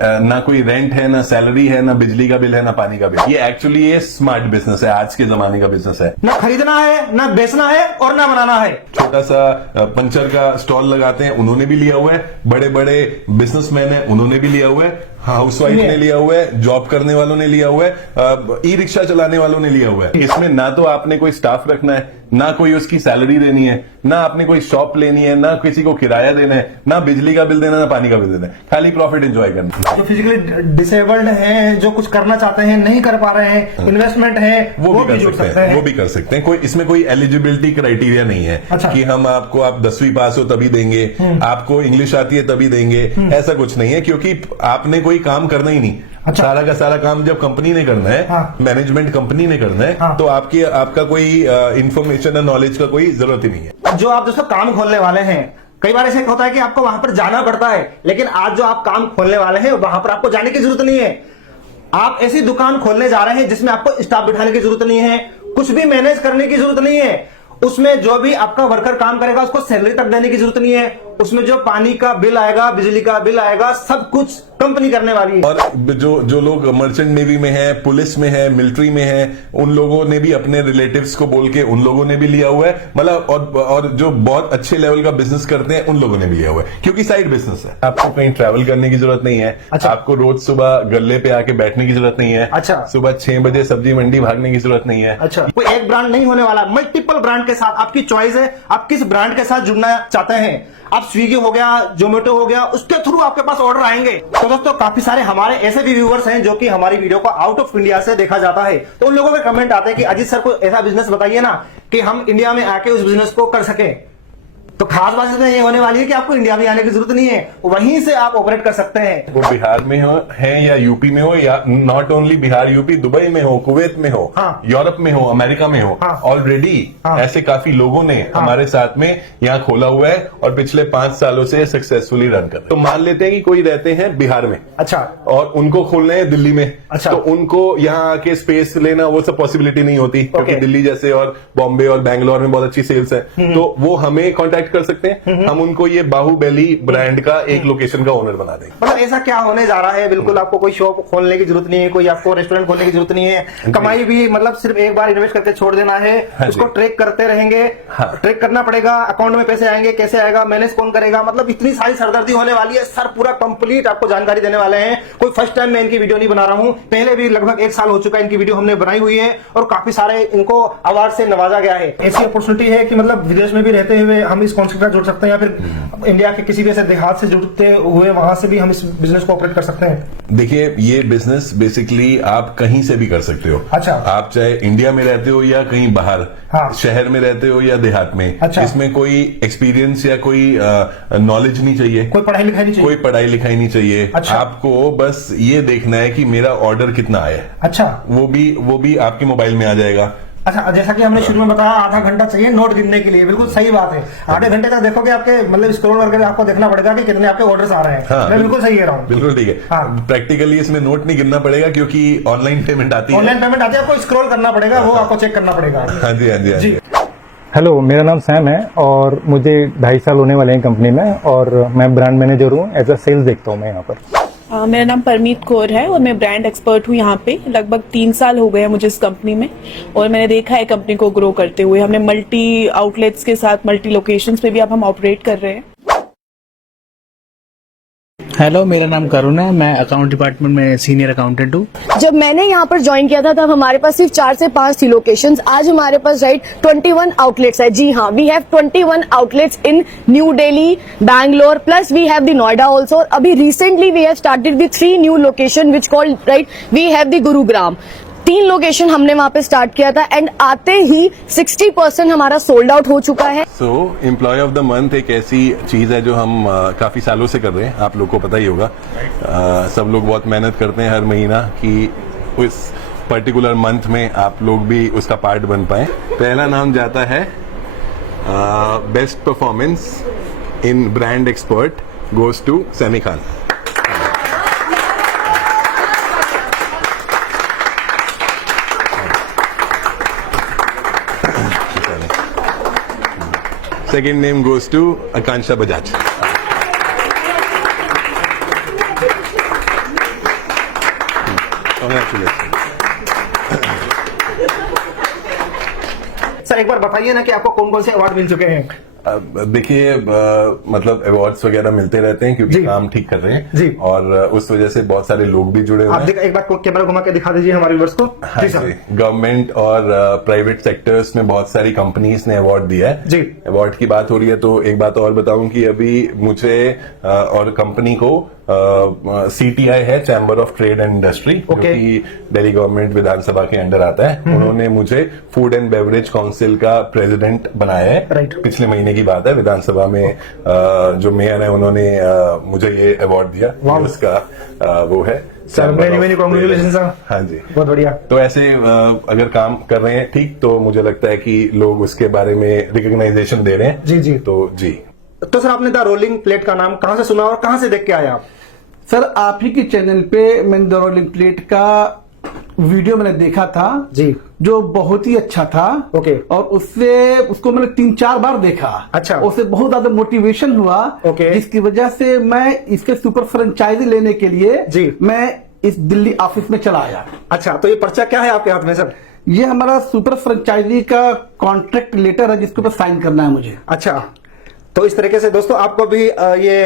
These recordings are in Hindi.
ना कोई रेंट है, ना सैलरी है, ना बिजली का बिल है, ना पानी का बिल। ये एक्चुअली ये स्मार्ट बिजनेस है, आज के जमाने का बिजनेस है। ना खरीदना है, ना बेचना है और ना बनाना है। छोटा सा पंचर का स्टॉल लगाते हैं, उन्होंने भी लिया हुआ है। बड़े बड़े बिजनेसमैन है, उन्होंने भी लिया हुआ है। हाउसवाइफ ने लिया हुआ है, जॉब करने वालों ने लिया हुआ है, ई रिक्शा चलाने वालों ने लिया हुआ है। इसमें ना तो आपने कोई स्टाफ रखना है, ना कोई उसकी सैलरी देनी है, ना आपने कोई शॉप लेनी है, ना किसी को किराया देना है, ना बिजली का बिल देना, ना पानी का बिल देना है। खाली प्रॉफिट एंजॉय करना। जो फिजिकली डिसेबल्ड हैं, जो कुछ करना चाहते हैं, नहीं कर पा रहे हैं, इन्वेस्टमेंट है, वो भी जुड़ सकते हैं। वो भी कर सकते हैं। कोई इसमें कोई एलिजिबिलिटी क्राइटेरिया नहीं है। अच्छा। कि हम आपको, आप 10वीं पास हो तभी देंगे, आपको इंग्लिश आती है तभी देंगे, ऐसा कुछ नहीं है। क्योंकि आपने कोई काम करना ही नहीं। अच्छा। सारा का सारा काम जब कंपनी ने करना है, हाँ। मैनेजमेंट कंपनी ने करना है, हाँ। तो आपका कोई इंफॉर्मेशन और नॉलेज का कोई जरूरत ही नहीं है। जो आप दोस्तों काम खोलने वाले हैं, कई बार ऐसे होता है कि आपको वहां पर जाना पड़ता है, लेकिन आज जो आप काम खोलने वाले हैं वहां पर आपको जाने की जरूरत नहीं है। आप ऐसी दुकान खोलने जा रहे हैं जिसमें आपको स्टाफ बिठाने की जरूरत नहीं है, कुछ भी मैनेज करने की जरूरत नहीं है। उसमें जो भी आपका वर्कर काम करेगा उसको सैलरी तक देने की जरूरत नहीं है। उसमें जो पानी का बिल आएगा, बिजली का बिल आएगा, सब कुछ कंपनी करने वाली है। और जो लोग मर्चेंट नेवी में हैं, पुलिस में हैं, मिलिट्री में हैं, उन लोगों ने भी अपने रिलेटिव्स को बोल के उन लोगों ने भी लिया हुआ है। मतलब और जो बहुत अच्छे लेवल का बिजनेस करते हैं उन लोगों ने भी लिया हुआ है, क्योंकि साइड बिजनेस है। आपको कहीं ट्रैवल करने की जरूरत नहीं है। अच्छा। आपको रोज सुबह गल्ले पे आके बैठने की जरूरत नहीं है। अच्छा। सुबह 6 बजे सब्जी मंडी भागने की जरूरत नहीं है। अच्छा। कोई एक ब्रांड नहीं होने वाला, मल्टीपल ब्रांड के साथ आपकी चॉइस है। आप किस ब्रांड के साथ जुड़ना चाहते हैं। आप स्विगी हो गया, जोमेटो हो गया, उसके थ्रू आपके पास ऑर्डर आएंगे। तो दोस्तों काफी सारे हमारे ऐसे भी व्यूअर्स हैं जो कि हमारी वीडियो को आउट ऑफ इंडिया से देखा जाता है, तो उन लोगों के कमेंट आते हैं कि अजीत सर को ऐसा बिजनेस बताइए ना कि हम इंडिया में आके उस बिजनेस को कर सके। तो खास बात इसमें ये होने वाली है कि आपको इंडिया में आने की जरूरत नहीं है, वहीं से आप ऑपरेट कर सकते हैं। वो बिहार में हो है या यूपी में हो, या not only Bihar UP, Dubai में हो, कुवैत में हो, हाँ। यूरोप में हो, अमेरिका में हो, हाँ। ऑलरेडी हाँ। ऐसे काफी लोगों ने हमारे साथ में यहाँ खोला हुआ है और पिछले 5 सालों से सक्सेसफुली रन कर रहे हैं। तो मान लेते हैं कि कोई रहते हैं बिहार में, अच्छा, और उनको खोलना है दिल्ली में। अच्छा। तो उनको यहाँ आके स्पेस लेना वो सब पॉसिबिलिटी नहीं होती, क्योंकि दिल्ली जैसे और बॉम्बे और बैंगलोर में बहुत अच्छी सेल्स है। तो वो हमें कांटेक्ट कर सकते हैं, हम उनको ये बाहुबली ब्रांड का एक लोकेशन का ओनर बना देंगे। मतलब ऐसा क्या होने जा रहा है, बिल्कुल आपको कोई शॉप खोलने की जरूरत नहीं है, कोई आपको रेस्टोरेंट खोलने की जरूरत नहीं है। कमाई भी मतलब सिर्फ एक बार इन्वेस्ट करके छोड़ देना है, उसको ट्रैक करते रहेंगे। ट्रैक करना पड़ेगा, अकाउंट में पैसे आएंगे, कैसे आएगा, मैनेज कौन करेगा, मतलब इतनी सारी सरदर्दी होने वाली है। सर पूरा कंप्लीट आपको जानकारी देने वाले हैं। कोई फर्स्ट टाइम मैं इनकी वीडियो नहीं बना रहा हूं, पहले भी लगभग 1 साल हो चुका है इनकी वीडियो हमने बनाई हुई है, और काफी सारे इनको अवार्ड से नवाजा गया है। ऐसी अपॉर्चुनिटी है कि मतलब विदेश में भी रहते हुए हम इस कॉन्सेप्ट से जुड़ सकते हैं, या फिर इंडिया के किसी भी ऐसे देहात से जुड़ते हुए वहां से भी हम इस बिजनेस को ऑपरेट कर सकते हैं। देखिए, ये बिजनेस बेसिकली आप कहीं से भी कर सकते हो। अच्छा। आप चाहे इंडिया में रहते हो या कहीं बाहर, हाँ। शहर में रहते हो या देहात में। अच्छा। इसमें कोई एक्सपीरियंस या कोई नॉलेज नहीं चाहिए, कोई पढ़ाई लिखाई नहीं चाहिए, कोई पढ़ाई लिखाई नहीं चाहिए। अच्छा। आपको बस ये देखना है कि मेरा ऑर्डर कितना आया। अच्छा। वो भी आपके मोबाइल में आ जाएगा। अच्छा, जैसा कि हमने शुरू में बताया आधा घंटा चाहिए नोट गिनने के लिए, बिल्कुल सही बात है। आधे घंटे तक देखोगे आपके मतलब स्क्रॉल करके आपको देखना पड़ेगा कि कितने आपके ऑर्डर्स आ रहे हैं। हाँ, मैं बिल्कुल सही कह रहा हूँ। बिल्कुल ठीक है। हाँ। प्रैक्टिकली इसमें नोट नहीं गिनना पड़ेगा, क्योंकि ऑनलाइन पेमेंट आती है। ऑनलाइन पेमेंट आती है, आपको स्क्रॉल करना पड़ेगा, वो आपको चेक करना पड़ेगा। हाँ जी, हाँ जी, हाँ जी। हेलो, मेरा नाम सैम है और मुझे 2.5 साल होने वाले हैं कंपनी में, और मैं ब्रांड मैनेजर हूँ। एज अ सेल्स देखता हूँ मैं यहाँ पर। मेरा नाम परमीत कौर है और मैं ब्रांड एक्सपर्ट हूँ यहाँ पे। लगभग 3 साल हो गए हैं मुझे इस कंपनी में, और मैंने देखा है कंपनी को ग्रो करते हुए। हमने मल्टी आउटलेट्स के साथ मल्टी लोकेशंस पे भी अब हम ऑपरेट कर रहे हैं। हेलो, मेरा नाम करुण है, मैं अकाउंट डिपार्टमेंट में सीनियर अकाउंटेंट हूँ। जब मैंने यहाँ पर ज्वाइन किया था तब हमारे पास सिर्फ 4 से 5 थी लोकेशंस। आज हमारे पास 21 आउटलेट्स है। जी हाँ, we have 21 outlets in new Delhi, Bangalore, plus we have the Noida also. अभी recently we have started with 3 new location which called we have the Gurugram. 3 location हमने वहाँ पे स्टार्ट किया था, एंड आते ही 60% हमारा सोल्ड आउट हो चुका है। सो एम्प्लॉय ऑफ द मंथ एक ऐसी चीज है जो हम काफी सालों से कर रहे हैं, आप लोग को पता ही होगा। सब लोग बहुत मेहनत करते हैं हर महीना कि उस पर्टिकुलर मंथ में आप लोग भी उसका पार्ट बन पाए। पहला नाम जाता है best performance in brand expert goes to Sami Khan. Second name goes to Akansha Bajaj. Congratulation. Sir एक बार बताइए ना कि आपको कौन कौन से अवार्ड मिल चुके हैं। देखिए मतलब अवार्ड्स वगैरह मिलते रहते हैं क्योंकि जी। काम ठीक कर रहे हैं जी। और उस वजह से बहुत सारे लोग भी जुड़े हुए आप हैं। एक बार कैमरा घुमा के दिखा दीजिए हमारे व्यूअर्स को। हाँ जी सर। जी, गवर्नमेंट और प्राइवेट सेक्टर्स में बहुत सारी कंपनीज ने अवार्ड दिया है। जी। अवार्ड की बात हो रही है तो एक बात और बताऊं कि अभी मुझे और कंपनी को CTI है, chamber of trade and industry, जो Okay. कि दिल्ली गवर्नमेंट विधानसभा के अंडर आता है। उन्होंने मुझे फूड एंड बेवरेज काउंसिल का प्रेसिडेंट बनाया है। Right. पिछले महीने की बात है। विधानसभा में जो मेयर है उन्होंने मुझे ये अवार्ड दिया। Wow. उसका वो है sir Chamber many of many Trade congratulation sir. हाँ जी। बहुत बढ़िया। तो ऐसे अगर काम कर रहे हैं ठीक, तो मुझे लगता है कि लोग उसके बारे में रिकग्नाइजेशन दे रहे हैं। जी, जी। तो जी। तो सर आपने द रोलिंग प्लेट का नाम कहां से सुना और कहां से देख के आए आप। सर आप ही के चैनल पे मैंने द रोलिंग प्लेट का वीडियो मैंने देखा था जी। जो बहुत ही अच्छा था। ओके। और उसको मैंने 3-4 बार देखा। अच्छा। उससे बहुत ज्यादा मोटिवेशन हुआ। ओके। जिसकी वजह से मैं इसके सुपर फ्रेंचाइजी लेने के लिए जी। मैं इस दिल्ली ऑफिस में चला आया। अच्छा, तो ये पर्चा क्या है आपके हाथ में सर। ये हमारा सुपर फ्रेंचाइजी का कॉन्ट्रैक्ट लेटर है जिसके ऊपर साइन करना है मुझे। अच्छा, तो इस तरीके से दोस्तों आपको भी ये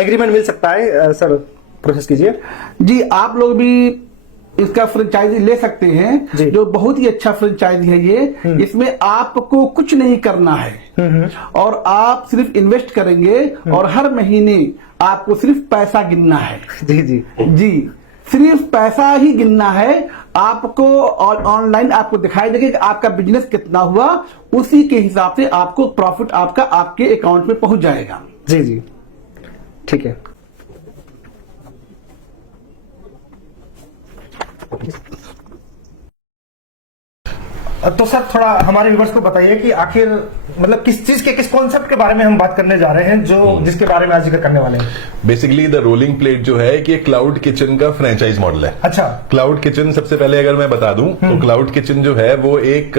एग्रीमेंट मिल सकता है। सर प्रोसेस कीजिए। जी आप लोग भी इसका फ्रेंचाइजी ले सकते जी। हैं, जो बहुत ही अच्छा फ्रेंचाइजी है ये। इसमें आपको कुछ नहीं करना है और आप सिर्फ इन्वेस्ट करेंगे और हर महीने आपको सिर्फ पैसा गिनना है। जी जी जी सिर्फ पैसा ही गिनना है आपको। और ऑनलाइन आपको दिखाई देगा कि आपका बिजनेस कितना हुआ, उसी के हिसाब से आपको प्रॉफिट आपका आपके अकाउंट में पहुंच जाएगा। जी जी ठीक है। तो सर थोड़ा हमारे व्यूअर्स को बताइए कि आखिर मतलब किस चीज के किस कॉन्सेप्ट के बारे में हम बात करने जा रहे हैं, जो जिसके बारे में आज जिक्र करने वाले हैं। बेसिकली द रोलिंग प्लेट जो है कि क्लाउड किचन का फ्रेंचाइज मॉडल है। अच्छा। क्लाउड किचन सबसे पहले अगर मैं बता दूं तो क्लाउड किचन जो है वो एक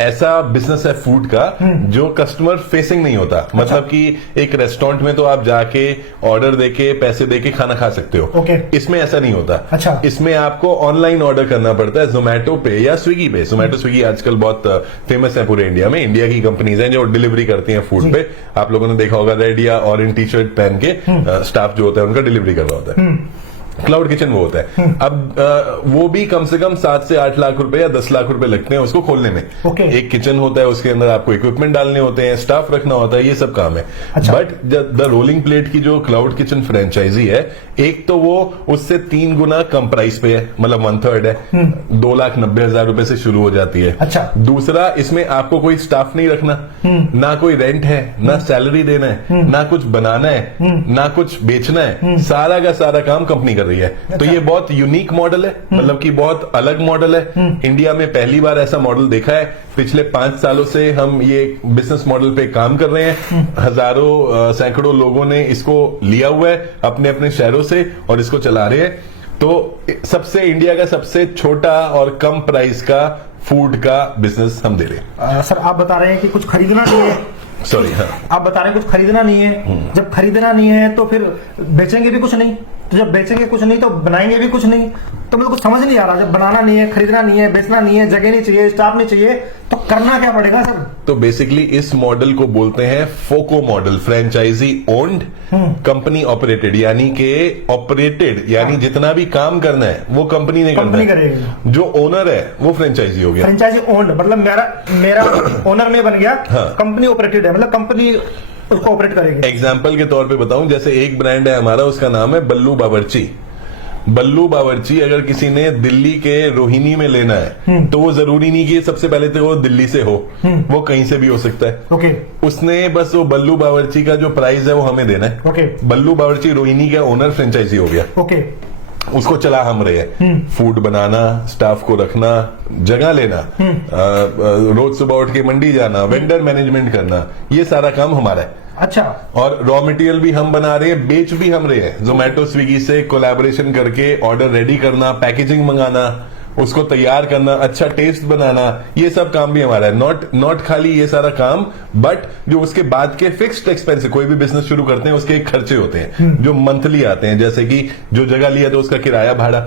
ऐसा बिजनेस है फूड का जो कस्टमर फेसिंग नहीं होता। मतलब कि एक रेस्टोरेंट में तो आप जाके ऑर्डर देके पैसे देके खाना खा सकते हो। ओके। इसमें ऐसा नहीं होता। अच्छा। इसमें आपको ऑनलाइन ऑर्डर करना पड़ता है जोमेटो पे या स्विगी पे। जोमेटो स्विगी आजकल बहुत फेमस है पूरे इंडिया में। इंडिया की कंपनीज हैं जो डिलीवरी करती हैं फूड पे। आप लोगों ने देखा होगा रेड या ऑरेंज टी शर्ट पहन के स्टाफ जो होता है उनका डिलीवरी कर रहा होता है। क्लाउड किचन वो होता है। अब वो भी कम से कम 7 से 8 लाख रुपए या 10 लाख रुपए लगते हैं उसको खोलने में। ओके। एक किचन होता है, उसके अंदर आपको इक्विपमेंट डालने होते हैं, स्टाफ रखना होता है, ये सब काम है। अच्छा। बट द रोलिंग प्लेट की जो क्लाउड किचन फ्रेंचाइजी है, एक तो वो उससे 3 गुना कम प्राइस पे है, मतलब 1/3 है। 2,90,000 रुपए से शुरू हो जाती है। अच्छा। दूसरा, इसमें आपको कोई स्टाफ नहीं रखना, ना कोई रेंट है, ना सैलरी देना है, ना कुछ बनाना है, ना कुछ बेचना है। सारा का सारा काम कंपनी कर रही है। तो ये बहुत यूनिक मॉडल है, मतलब कि बहुत अलग मॉडल है। इंडिया में पहली बार ऐसा मॉडल देखा है। पिछले 5 सालों से हम ये बिजनेस मॉडल पे काम कर रहे हैं। हजारों सैकड़ों लोगों ने इसको लिया हुआ है अपने अपने शहरों से और इसको चला रहे हैं। तो सबसे इंडिया का सबसे छोटा और कम प्राइस का फूड का बिजनेस हम दे रहे हैं। सर आप बता रहे हैं कि कुछ खरीदना नहीं है। सॉरी, हाँ। आप बता रहे हैं कुछ खरीदना नहीं है। जब खरीदना नहीं है तो फिर बेचेंगे भी कुछ नहीं। तो जब बेचेंगे कुछ नहीं तो बनाएंगे भी कुछ नहीं। तो मुझे कुछ समझ नहीं आ रहा। जब बनाना नहीं है, खरीदना नहीं है, बेचना नहीं है, जगह नहीं चाहिए, स्टाफ नहीं चाहिए, तो करना क्या पड़ेगा सर। तो बेसिकली इस मॉडल को बोलते हैं FOCO model, franchisee owned company operated. यानी कि ऑपरेटेड यानी जितना भी काम करना है वो कंपनी ने करना कंपनी है। करेगी। जो ओनर है वो फ्रेंचाइजी हो गया। फ्रेंचाइजी ओन्ड मतलब मेरा ओनर में बन गया। हाँ। कंपनी ऑपरेटेड है, मतलब कंपनी उसको ऑपरेट करेगी। एग्जाम्पल के तौर पे बताऊं, जैसे एक ब्रांड है हमारा, उसका नाम है बल्लू बावर्ची। बल्लू बावर्ची अगर किसी ने दिल्ली के रोहिणी में लेना है तो वो जरूरी नहीं कि सबसे पहले तो वो दिल्ली से हो, वो कहीं से भी हो सकता है। ओके। उसने बस वो बल्लू बावर्ची का जो प्राइस है वो हमें देना है। ओके। बल्लू बावर्ची रोहिणी का ओनर फ्रेंचाइजी हो गया। ओके। उसको चला हम रहे हैं। फूड बनाना, स्टाफ को रखना, जगह लेना, रोज सुबह उठ के मंडी जाना, वेंडर मैनेजमेंट करना, ये सारा काम हमारा है। अच्छा। और रॉ मटेरियल भी हम बना रहे हैं, बेच भी हम रहे हैं। जोमेटो स्विगी से कोलैबोरेशन करके ऑर्डर रेडी करना, पैकेजिंग मंगाना, उसको तैयार करना, अच्छा टेस्ट बनाना, ये सब काम भी हमारा है। नॉट खाली ये सारा काम, बट जो उसके बाद के फिक्स्ड एक्सपेंस, कोई भी बिजनेस शुरू करते हैं उसके खर्चे होते हैं जो मंथली आते हैं। जैसे कि जो जगह लिया तो उसका किराया भाड़ा,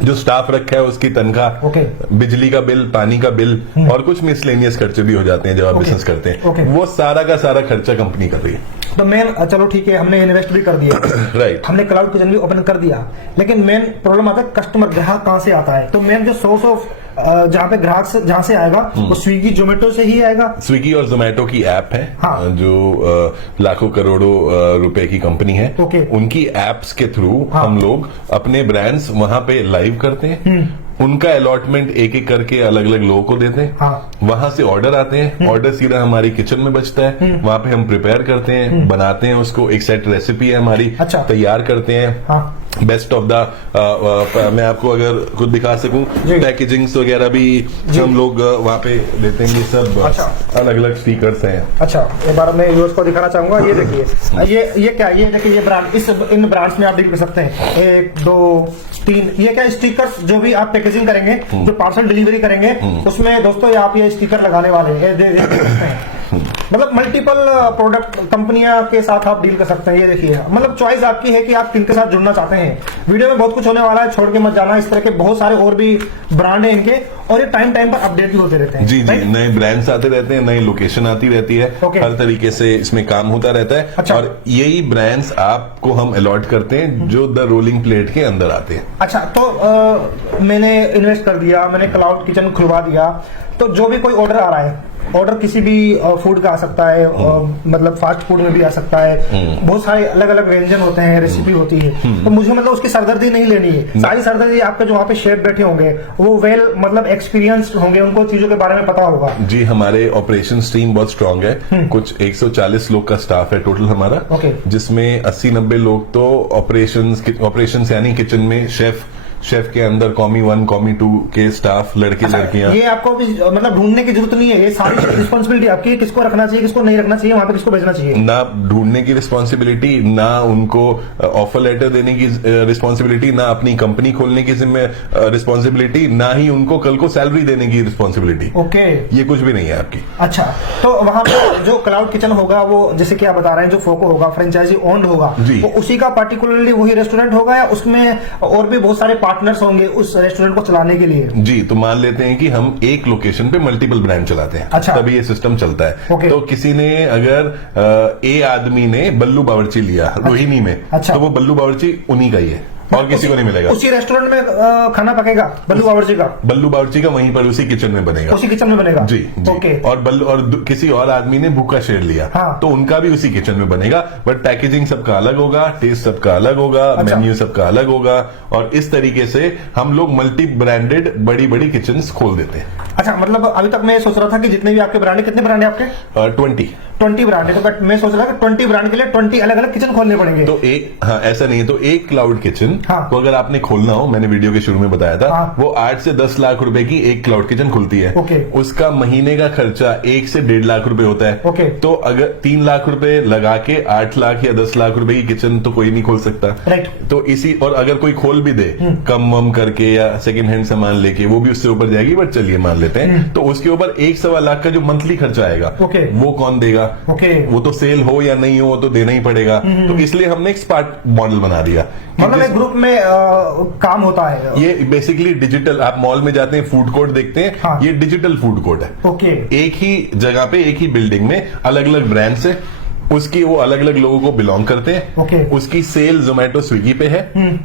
जो स्टाफ रखा है उसकी तनख्वाह, ओके। बिजली का बिल, पानी का बिल और कुछ मिसलेनियस खर्चे भी हो जाते हैं जब आप बिजनेस करते हैं, ओके। वो सारा का सारा खर्चा कंपनी कर रही है। तो मेन, चलो ठीक है, हमने इन्वेस्ट भी कर दिया, राइट। हमने क्लाउड किचन भी ओपन कर दिया, लेकिन मेन प्रॉब्लम आता है कस्टमर, ग्राहक कहाँ से आता है। तो मेन जो सोर्स ऑफ जहाँ पे ग्राहक से जहाँ से आएगा वो स्विगी जोमेटो से ही आएगा। स्विगी और जोमेटो की ऐप है, हाँ। जो लाखों करोड़ों रुपए की कंपनी है, ओके। उनकी एप्स के थ्रू हाँ। हम लोग अपने ब्रांड्स वहां पे लाइव करते हैं, उनका अलॉटमेंट एक एक करके अलग अलग लोगों को देते हैं, हाँ। वहां से ऑर्डर आते हैं, ऑर्डर सीधा हमारी किचन में बचता है, वहां पे हम प्रिपेयर करते हैं, बनाते हैं उसको, एक सेट रेसिपी है हमारी, अच्छा। तैयार करते हैं। हाँ। बेस्ट ऑफ द मैं आपको अगर खुद दिखा सकूं, जी। पैकेजिंग्स वगैरह भी हम लोग वहां पे देते हैं, ये सब अच्छा। अलग अलग स्टिकर्स हैं। अच्छा, एक बार मैं व्यूअर्स को दिखाना चाहूंगा, ये देखिए, ये क्या, ये देखिए, ये ब्रांड, इन ब्रांड्स में आप डील कर सकते हैं। 1 2 3, ये क्या स्टिकर्स जो भी आप पैकेजिंग करेंगे, जो पार्सल डिलीवरी करेंगे, उसमें दोस्तों आप ये स्टिकर लगाने वाले हैं, देख सकते हैं। मतलब मल्टीपल प्रोडक्ट कंपनियां के साथ आप डील कर सकते हैं। ये देखिए, मतलब चॉइस आपकी है कि आप किनके साथ जुड़ना चाहते हैं। वीडियो में बहुत कुछ होने वाला है, छोड़ के मत जाना। इस तरह के बहुत सारे और भी ब्रांड हैं इनके, और ये टाइम टाइम पर अपडेट भी होते रहते हैं। जी जी, राइट? नए ब्रांड्स आते रहते हैं, नई लोकेशन आती रहती है, ओके। हर तरीके से इसमें काम होता रहता है। अच्छा। और यही ब्रांड्स आपको हम अलॉट करते हैं जो द रोलिंग प्लेट के अंदर आते हैं। अच्छा, तो मैंने इन्वेस्ट कर दिया, मैंने क्लाउड किचन खुलवा दिया, तो जो भी कोई ऑर्डर आ रहा है, ऑर्डर किसी भी फूड का आ सकता है, मतलब फास्ट फूड में भी आ सकता है, बहुत सारे अलग अलग व्यंजन होते हैं, रेसिपी होती है, तो मुझे मतलब उसकी सरदर्दी नहीं लेनी है। सारी सरदर्दी आपके जो वहाँ पे शेफ बैठे होंगे वो वेल मतलब एक्सपीरियंस्ड होंगे, उनको चीजों के बारे में पता होगा। जी, हमारे ऑपरेशन टीम बहुत स्ट्रांग है, कुछ 140 लोग का स्टाफ है टोटल हमारा, ओके। जिसमें 80-90 लोग तो ऑपरेशंस यानी किचन में शेफ के अंदर कॉमी 1 कॉमी 2 के स्टाफ, लड़के लड़कियां। ये आपको भी मतलब ढूंढने की जरूरत नहीं है, ये सारी रिस्पॉन्सिबिलिटी आपकी है, किसको रखना चाहिए, किसको नहीं रखना चाहिए, वहां पे किसको भेजना चाहिए। ना ढूंढने की रिस्पॉन्सिबिलिटी, ना उनको ऑफर लेटर देने की रिस्पॉन्सिबिलिटी, ना अपनी कंपनी खोलने की रिस्पॉन्सिबिलिटी, ना ही उनको कल को सैलरी देने की रिस्पॉन्सिबिलिटी। ओके, ये कुछ भी नहीं है आपकी। अच्छा, तो वहां पे जो क्लाउड किचन होगा वो जैसे कि आप बता रहे हैं जो फोको होगा, फ्रेंचाइजी ओन्ड होगा, जी। तो उसी का पार्टिकुलरली वही रेस्टोरेंट होगा, या उसमें और भी बहुत सारे पार्टनर्स होंगे उस रेस्टोरेंट को चलाने के लिए? जी, तो मान लेते हैं कि हम एक लोकेशन पे मल्टीपल ब्रांड चलाते हैं, अच्छा। तभी ये सिस्टम चलता है। ओके। तो किसी ने अगर ए आदमी ने बल्लू बावर्ची लिया रोहिणी में, अच्छा। तो वो बल्लू बावर्ची उन्हीं का ही है और किसी को नहीं मिलेगा। उसी रेस्टोरेंट में खाना पकेगा बल्लू बावर्ची का? बल्लू बावर्ची का वहीं पर उसी किचन में बनेगा, उसी किचन में बनेगा? जी जी। ओके। और किसी और आदमी ने भूखा शेर लिया, हाँ। तो उनका भी उसी किचन में बनेगा, बट पैकेजिंग सबका अलग होगा, टेस्ट सबका अलग होगा, अच्छा। मेन्यू सबका अलग होगा, और इस तरीके से हम लोग मल्टी ब्रांडेड बड़ी बड़ी किचन खोल देते हैं। अच्छा, मतलब अभी तक मैं सोच रहा था कि जितने भी आपके ब्रांड है, कितने ब्रांड है आपके? 20 ब्रांड है, तो बट मैं सोच रहा था कि 20 ब्रांड के लिए 20 अलग अलग किचन खोलने पड़ेंगे। तो एक, हाँ ऐसा नहीं है, तो एक क्लाउड किचन हाँ। को अगर आपने खोलना हो, मैंने वीडियो के शुरू में बताया था, हाँ। वो 8 से 10 लाख रुपए की एक क्लाउड किचन खुलती है। ओके। उसका महीने का खर्चा 1 से 1.5 लाख रुपए होता है। ओके। तो अगर 3 लाख रुपए लगा के 8 लाख या 10 लाख रुपए की किचन तो कोई नहीं खोल सकता। राइट। तो इसी, और अगर कोई खोल भी दे कम वम करके या सेकंड हैंड सामान लेके, वो भी उससे ऊपर जाएगी, बट चलिए मान लेते हैं, तो उसके ऊपर 1-1.25 लाख का जो मंथली खर्चा आएगा, ओके। वो कौन देगा? ओके। वो तो सेल हो या नहीं हो, वो तो देना ही पड़ेगा। तो इसलिए हमने एक स्पार्ट मॉडल बना दिया। मतलब एक ग्रुप में काम होता है। ये बेसिकली डिजिटल, आप मॉल में जाते हैं, फूड कोर्ट देखते हैं, हाँ। ये डिजिटल फूड कोर्ट है। ओके। एक ही जगह पे, एक ही बिल्डिंग में अलग अलग ब्रांड्स है, उसकी वो अलग अलग लोगों को बिलोंग करते हैं। ओके। उसकी सेल जोमेटो स्विगी पे है,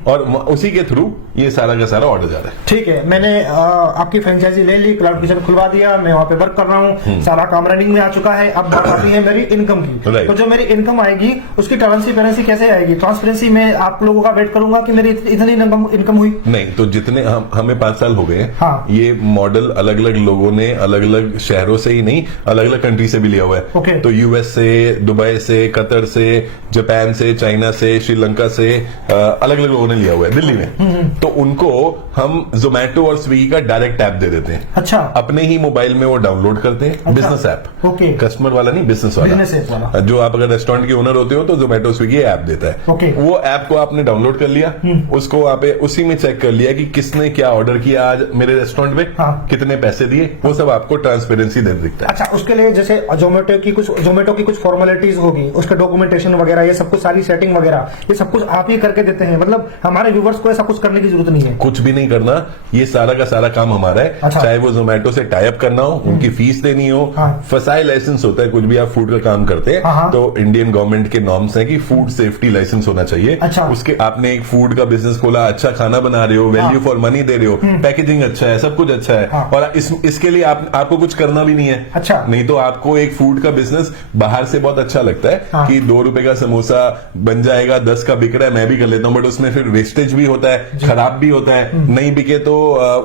और उसी के थ्रू ये सारा का सारा ऑर्डर जा रहा है। ठीक है, मैंने आपकी फ्रेंचाइजी ले ली, क्लाउड किचन खुलवा दिया, मैं वहां पे वर्क कर रहा हूँ, सारा काम रनिंग में आ चुका है। अब बात आती है मेरी इनकम की। Right. तो जो मेरी इनकम आएगी उसकी ट्रांसपेरेंसी कैसे आएगी? ट्रांसपेरेंसी में आप लोगों का वेट करूंगा कि मेरी इतनी इनकम हुई। नहीं, तो जितने हमें 5 साल हो गए, हाँ। ये मॉडल अलग अलग लोगों ने अलग अलग शहरों से ही नहीं, अलग अलग कंट्री से भी लिया हुआ है। ओके। तो यूएस से, दुबई से, कतर से, जापान से, चाइना से, श्रीलंका से, अलग अलग लोगों ने लिया हुआ है दिल्ली में। तो उनको हम जोमेटो और स्विगी का डायरेक्ट ऐप दे देते हैं। अच्छा। अपने ही मोबाइल में वो डाउनलोड करते हैं। अच्छा। Business app. ओके। कस्टमर वाला नहीं, बिजनेस बिजनेस ऐप वाला। वाला। जो आप अगर रेस्टोरेंट के ओनर होते हो तो जोमेटो स्विगी ऐप देता है। ओके। वो ऐप को आपने डाउनलोड कर लिया, उसको आप उसी में चेक कर लिया कि किसने क्या ऑर्डर किया आज मेरे रेस्टोरेंट में, हाँ। कितने पैसे दिए, वो सब आपको ट्रांसपेरेंसी दे दिखता है। अच्छा, उसके लिए जैसे जोमेटो की कुछ फॉर्मेलिटीज होगी, उसका डॉक्यूमेंटेशन वगैरह, ये सब कुछ सारी सेटिंग वगैरह, ये सब कुछ आप ही करके देते हैं? मतलब हमारे व्यूवर्स को ऐसा कुछ करने की जरूरत नहीं है? कुछ भी नहीं करना, ये सारा का सारा काम हमारा है। अच्छा। चाहे वो जोमेटो से टाई अप करना हो, उनकी फीस देनी हो, हाँ। फसाई लाइसेंस होता है, कुछ भी आप फूड का काम करते हैं हाँ। तो इंडियन गवर्नमेंट के नॉर्म्स है कि फूड सेफ्टी लाइसेंस होना चाहिए। अच्छा। उसके आपने एक फूड का बिजनेस खोला, अच्छा खाना बना रहे हो, वैल्यू फॉर मनी दे रहे हो, पैकेजिंग अच्छा है, सब कुछ अच्छा है, हाँ। और इसके लिए आपको कुछ करना भी नहीं है। अच्छा। नहीं तो आपको एक फूड का बिजनेस बाहर से बहुत अच्छा लगता है हाँ। कि 2 रुपए का समोसा बन जाएगा, 10 का बिक रहा है, मैं भी कर लेता हूं, बट उसमें फिर वेस्टेज भी होता है, खराब भी होता है, नहीं बिके तो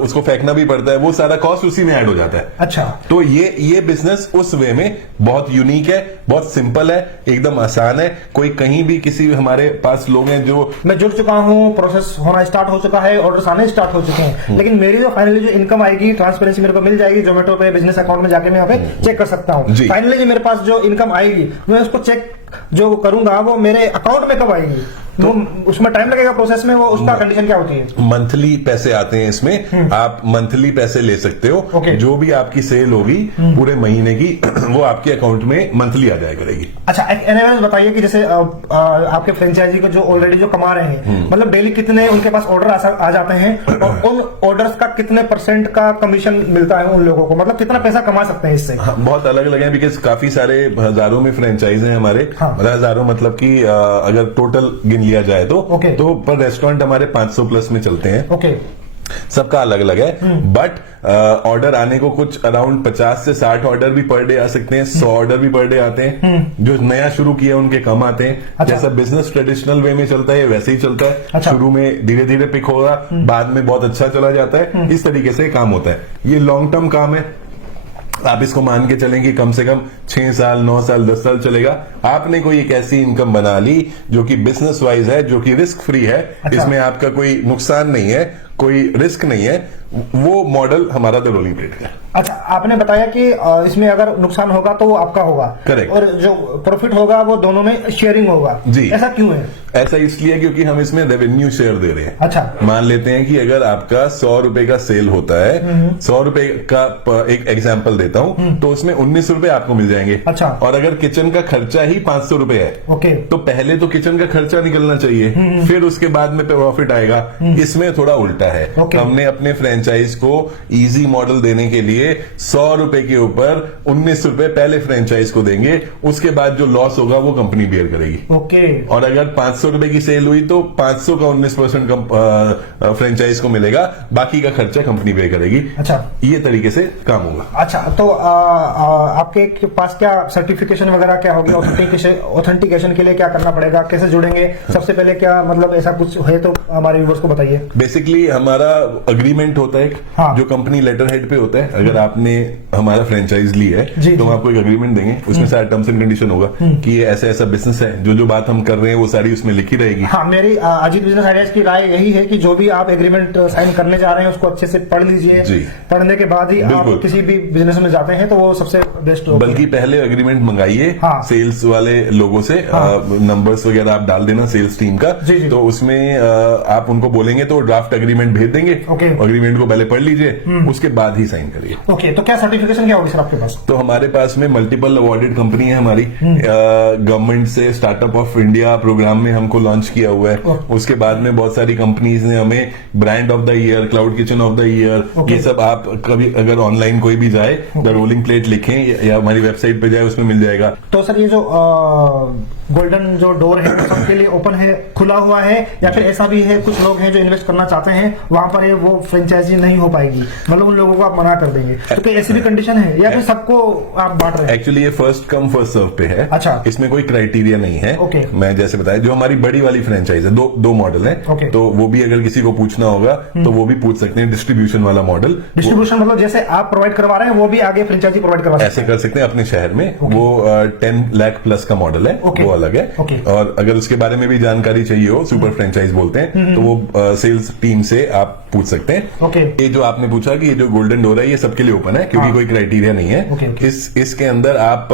उसको फेंकना भी पड़ता है, वो सारा कॉस्ट उसी में ऐड हो जाता है। अच्छा। तो ये बिजनेस उस वे में बहुत यूनिक है, बहुत सिंपल है, एकदम आसान है। कोई कहीं भी किसी हमारे पास लोग हैं जो मैं जुड़ चुका हूँ, प्रोसेस होना स्टार्ट हो चुका है, ऑर्डर्स आने स्टार्ट हो चुके हैं, लेकिन मेरी जो फाइनली जो इनकम आएगी, ट्रांसपेरेंसी मेरे को मिल जाएगी जोमेटो पे, बिजनेस अकाउंट में जाके मैं यहाँ पे चेक कर सकता हूँ। जी। फाइनली जो मेरे पास जो इनकम आएगी, मैं उसको चेक जो करूंगा वो मेरे अकाउंट में कब आएगी? तो उसमें टाइम लगेगा प्रोसेस में, वो उसका कंडीशन क्या होती है? मंथली पैसे आते हैं इसमें, आप मंथली पैसे ले सकते हो। ओके। जो भी आपकी सेल होगी पूरे महीने की वो आपके अकाउंट में मंथली आ जाया करेगी। अच्छा, एक एनालिसिस बताइए कि जैसे आपके फ्रेंचाइजी को जो ऑलरेडी जो कमा रहे हैं, मतलब डेली कितने उनके पास ऑर्डर आ जाते हैं, और उन ऑर्डर्स का कितने % का कमीशन मिलता है उन लोगों को, मतलब कितना पैसा कमा सकते हैं इससे? हाँ, बहुत अलग अलग है, बिकॉज काफी सारे हजारों में फ्रेंचाइज हैं हमारे। हाँ। मतलब हजारों मतलब कि अगर टोटल गिन लिया जाए तो ओके। तो पर रेस्टोरेंट हमारे 500 प्लस में चलते हैं। ओके। सबका अलग अलग है, बट ऑर्डर आने को कुछ अराउंड 50 से 60 ऑर्डर भी पर डे आ सकते हैं, 100 ऑर्डर भी पर डे आते हैं। जो नया शुरू किया उनके कम आते हैं। अच्छा। जैसा बिजनेस ट्रेडिशनल वे में चलता है वैसे ही चलता है। अच्छा। शुरू में धीरे धीरे पिक होगा, बाद में बहुत अच्छा चला जाता है। इस तरीके से काम होता है, ये लॉन्ग टर्म काम है। आप इसको मान के चलें कि कम से कम 6 साल 9 साल 10 साल चलेगा। आपने कोई एक ऐसी इनकम बना ली जो कि बिजनेस वाइज है, जो कि रिस्क फ्री है। अच्छा। इसमें आपका कोई नुकसान नहीं है, कोई रिस्क नहीं है, वो मॉडल हमारा द रोलिंग प्लेट का है। अच्छा, आपने बताया कि इसमें अगर नुकसान होगा तो वो आपका होगा, Correct। और जो प्रॉफिट होगा वो दोनों में शेयरिंग होगा। जी। ऐसा क्यों है? ऐसा इसलिए क्योंकि हम इसमें रेवेन्यू शेयर दे रहे हैं। अच्छा। मान लेते हैं कि अगर आपका 100 रुपए का सेल होता है, 100 रुपए का एक एग्जाम्पल देता हूं, तो उसमें 19 रुपए आपको मिल जाएंगे। अच्छा। और अगर किचन का खर्चा ही 500 रुपए है, ओके। तो पहले तो किचन का खर्चा निकलना चाहिए, फिर उसके बाद में प्रॉफिट आएगा। इसमें थोड़ा उल्टा है। ओके। हमने अपने फ्रेंचाइज को इजी मॉडल देने के लिए 100 रुपए के ऊपर 19 रुपए पहले फ्रेंचाइज को देंगे, उसके बाद जो लॉस होगा वो कंपनी बेयर करेगी। ओके। और अगर 500 रुपए की सेल हुई तो 500 का 19% फ्रेंचाइज को मिलेगा, बाकी का खर्चा कंपनी पे करेगी। अच्छा। ये तरीके से काम होगा। अच्छा, तो आपके पास क्या सर्टिफिकेशन वगैरह क्या होगी? ऑथेंटिकेशन के लिए क्या करना पड़ेगा? कैसे जुड़ेंगे? सबसे पहले क्या मतलब ऐसा कुछ है तो हमारे व्यूअर्स को बताइए। बेसिकली हमारा अग्रीमेंट होता है एक, हाँ। जो कंपनी लेटर हेड पे होता है। अगर आपने हमारा फ्रेंचाइज ली है जी, तो हम जी। आपको एक अग्रीमेंट देंगे, उसमें सारा टर्म्स एंड कंडीशन होगा कि ये ऐसा ऐसा बिजनेस है, जो बात हम कर रहे हैं वो सारी उसमें लिखी रहेगी। हाँ, मेरी अजीत बिजनेस आइडियाज की राय यही है कि जो भी आप एग्रीमेंट साइन करने जा रहे हैं उसको अच्छे से पढ़ लीजिए। जी। पढ़ने के बाद ही आप बिल्कुल। किसी भी बिजनेस में जाते हैं तो वो सबसे बेस्ट होगा। बल्कि पहले एग्रीमेंट मंगाइए हाँ। सेल्स वाले लोगों से। नंबर्स वगैरह आप डाल देना सेल्स टीम का। जी, जी। तो उसमें आप उनको बोलेंगे तो ड्राफ्ट एग्रीमेंट भेज देंगे। ओके। एग्रीमेंट को पहले पढ़ लीजिए, उसके बाद ही साइन करिए। ओके, तो क्या सर्टिफिकेशन क्या होगी सर आपके पास? तो हमारे पास में मल्टीपल अवार्डेड कंपनी है हमारी। गवर्नमेंट से स्टार्टअप ऑफ इंडिया प्रोग्राम में हमको लॉन्च किया हुआ है। उसके बाद में बहुत सारी कंपनीज ने हमें brand of the year, cloud kitchen of the year, ये सब आप कभी अगर ऑनलाइन कोई भी जाए द रोलिंग प्लेट लिखें या हमारी वेबसाइट पे जाए, उसमें मिल जाएगा। तो सर ये जो गोल्डन जो डोर है वो सबके लिए ओपन है, खुला हुआ है, या फिर ऐसा भी है कुछ लोग हैं जो इन्वेस्ट करना चाहते हैं वहां पर वो फ्रेंचाइजी नहीं हो पाएगी, मतलब उन लोगों को आप मना कर देंगे, तो क्या ऐसी भी कंडीशन है या फिर सबको आप बांट रहे हैं? एक्चुअली ये फर्स्ट कम फर्स्ट सर्व पे है। अच्छा। इसमें कोई क्राइटेरिया नहीं है। ओके। मैं जैसे बताया, जो हमारी बड़ी वाली फ्रेंचाइज है, दो मॉडल है। ओके। तो वो भी अगर किसी को पूछना होगा तो वो भी पूछ सकते हैं। डिस्ट्रीब्यूशन वाला मॉडल, डिस्ट्रीब्यूशन मतलब जैसे आप प्रोवाइड करवा रहे हैं वो भी आगे फ्रेंचाइजी प्रोवाइड करवा सकते ऐसे कर सकते हैं अपने शहर में। वो 10 लाख प्लस का मॉडल है, ओके। वो अलग है। ओके। और अगर उसके बारे में भी जानकारी चाहिए हो, सुपर फ्रेंचाइज बोलते हैं, तो वो सेल्स टीम से आप पूछ सकते हैं। ओके। ये जो आपने पूछा कि ये जो गोल्डन डोर है ये सबके लिए ओपन है, क्योंकि कोई क्राइटेरिया नहीं है। Okay, okay. इसके अंदर आप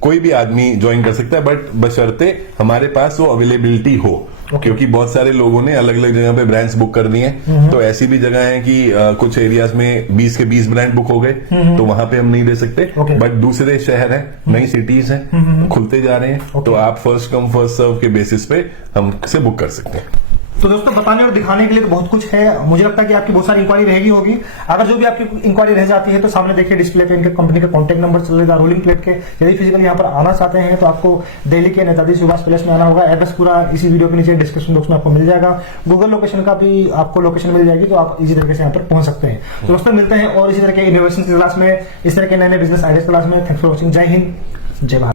कोई भी आदमी ज्वाइन कर सकता है, बट बशर्ते हमारे पास वो अवेलेबिलिटी हो। क्योंकि बहुत सारे लोगों ने अलग अलग जगह पे ब्रांड्स बुक कर दिए हैं। तो ऐसी भी जगह है कि कुछ एरियाज में 20 के 20 ब्रांड बुक हो गए, तो वहां पे हम नहीं दे सकते। बट दूसरे शहर हैं, नई सिटीज हैं, खुलते जा रहे हैं, तो आप फर्स्ट कम फर्स्ट सर्व के बेसिस पे हमसे बुक कर सकते हैं। तो दोस्तों बताने और दिखाने के लिए तो बहुत कुछ है। मुझे लगता है कि आपकी बहुत सारी इंक्वायरी रहेगी होगी। अगर जो भी आपकी इंक्वायरी रह जाती है तो सामने देखिए डिस्प्ले पे इनके कंपनी के कॉन्टैक्ट नंबर चल रहा है रोलिंग प्लेट के। यदि फिजिकली यहाँ पर आना चाहते हैं तो आपको दिल्ली के नेताजी सुभाष पैलेस में आना होगा। एड्रेस पूरा इसी वीडियो के नीचे डिस्क्रिप्शन बॉक्स में आपको मिल जाएगा। गूगल लोकेशन का भी आपको लोकेशन मिल जाएगी, तो आप इसी तरीके से यहाँ पर पहुंच सकते हैं। तो दोस्तों मिलते हैं और इसी तरह के इनोवेशन की क्लास में, इस तरह के नए नए बिजनेस आइडियाज क्लास में। Thanks for watching. जय हिंद, जय भारत।